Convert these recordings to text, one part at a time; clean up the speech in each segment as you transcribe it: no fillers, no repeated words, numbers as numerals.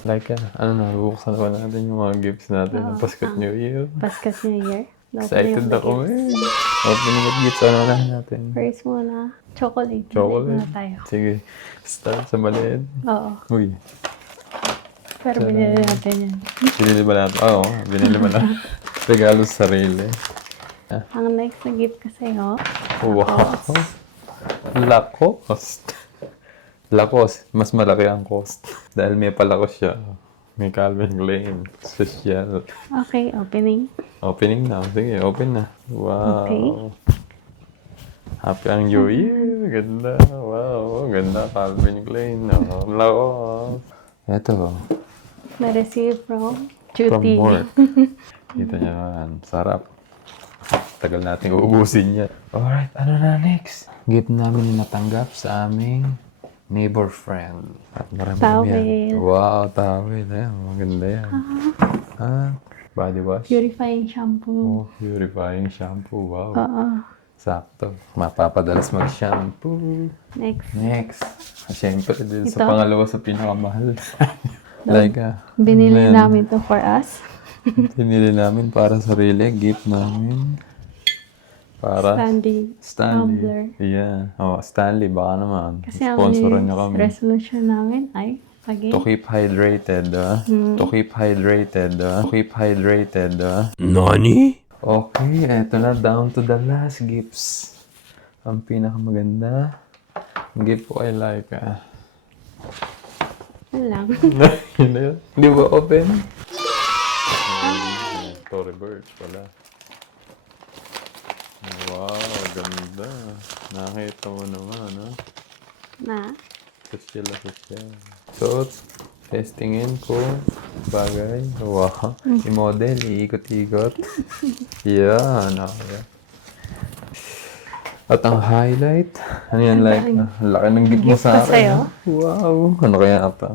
Like, ano na, bubuksan naman natin yung mga gifts natin ng Pasko at New Year. Pasko New Year. Excited ako eh. Opening of gifts, ano na natin? First muna, chocolate. Chocolate. Muna tayo. Sige, start sa maliit. Oo. Uy, Pero binili natin yan. binili ba natin? Oo, binili mo na. Regalo sa sarili. Ang next na gift ko sa'yo, Wow. Lacoste. Lacoste. Mas malaki ang cost. Dahil may palakos siya. May Calvin Klein. Social. okay, opening. Opening na. Sige, open na. Wow. Okay. Happy ang New Year. Ganda. Wow. Ganda. Calvin Klein. Oh, Lacoste. Ito. Na-receive from From Cutie. work. Kita niyo naman. Sarap. Tagal natin uubusin yan. Alright, ano na next? Gift namin yung natanggap sa aming neighbor friend. At marami Towel. yan. Wow, towel. Ayan, maganda yan. Body wash. Purifying shampoo. Oh, purifying shampoo. Wow. Oo. Sakto. Mapapadalas mag-shampoo. Next. Siyempre, din sa Ito? pangalawa sa pinakamahal. like, Binili ano yan? namin to for us. Pinili namin para sarili. Gift namin. Para Stanley. Tumbler. Yeah. Oh, Stanley, baka naman. Kasi ang Sponsoran niyo kami. resolution namin ay pagi. To keep hydrated, To keep hydrated, To keep hydrated, Nani? Okay, eto na. Down to the last gifts. Ang pinakamaganda. Gift ko ay like, Yan lang. Yun na yun. Hindi ba open? Tory Burch pala. Wow, ganda. Nakita mo naman, ha? Na? Social. So, testingin ko. Bagay. Wow. I-model, iikot-ikot. Yan. Okay. At ang highlight, ano yan like? Ang laki ng gift mo Gift sa pa akin. sa'yo? Ha? Wow. Ano kaya ata?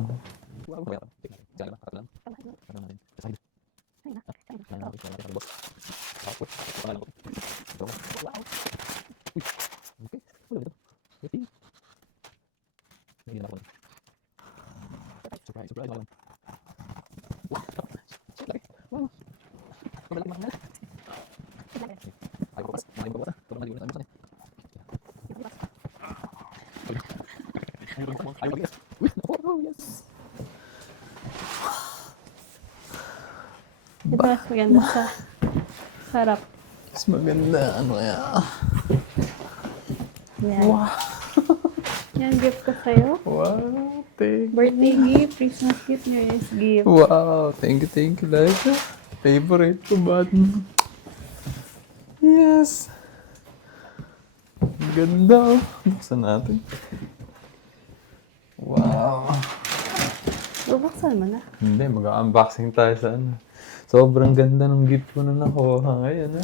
Ito mas maganda sa sarap. Mas maganda. Ano kaya? Yan. Wow. Yan, gift ko sa'yo. Wow. Thank Birthday gift, Christmas gift, New Year's gift. Wow. Thank you, Liza. Favorite ko, Batman. Yes. Ganda. Buksan natin. Wow. Bubuksan mo na. Hindi, mag-unboxing tayo sa ano. Sobrang ganda ng gift ko na nakuha ngayon, ha.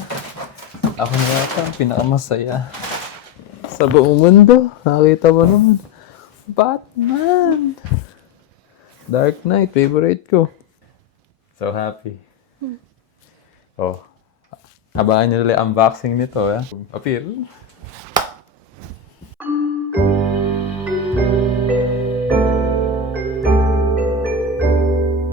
Ako na yata ang pinakamasaya sa buong mundo. Nakita mo naman. Batman! Dark Knight, favorite ko. So happy. Oh. Abangan nyo ulit unboxing nito, ha. Appeal.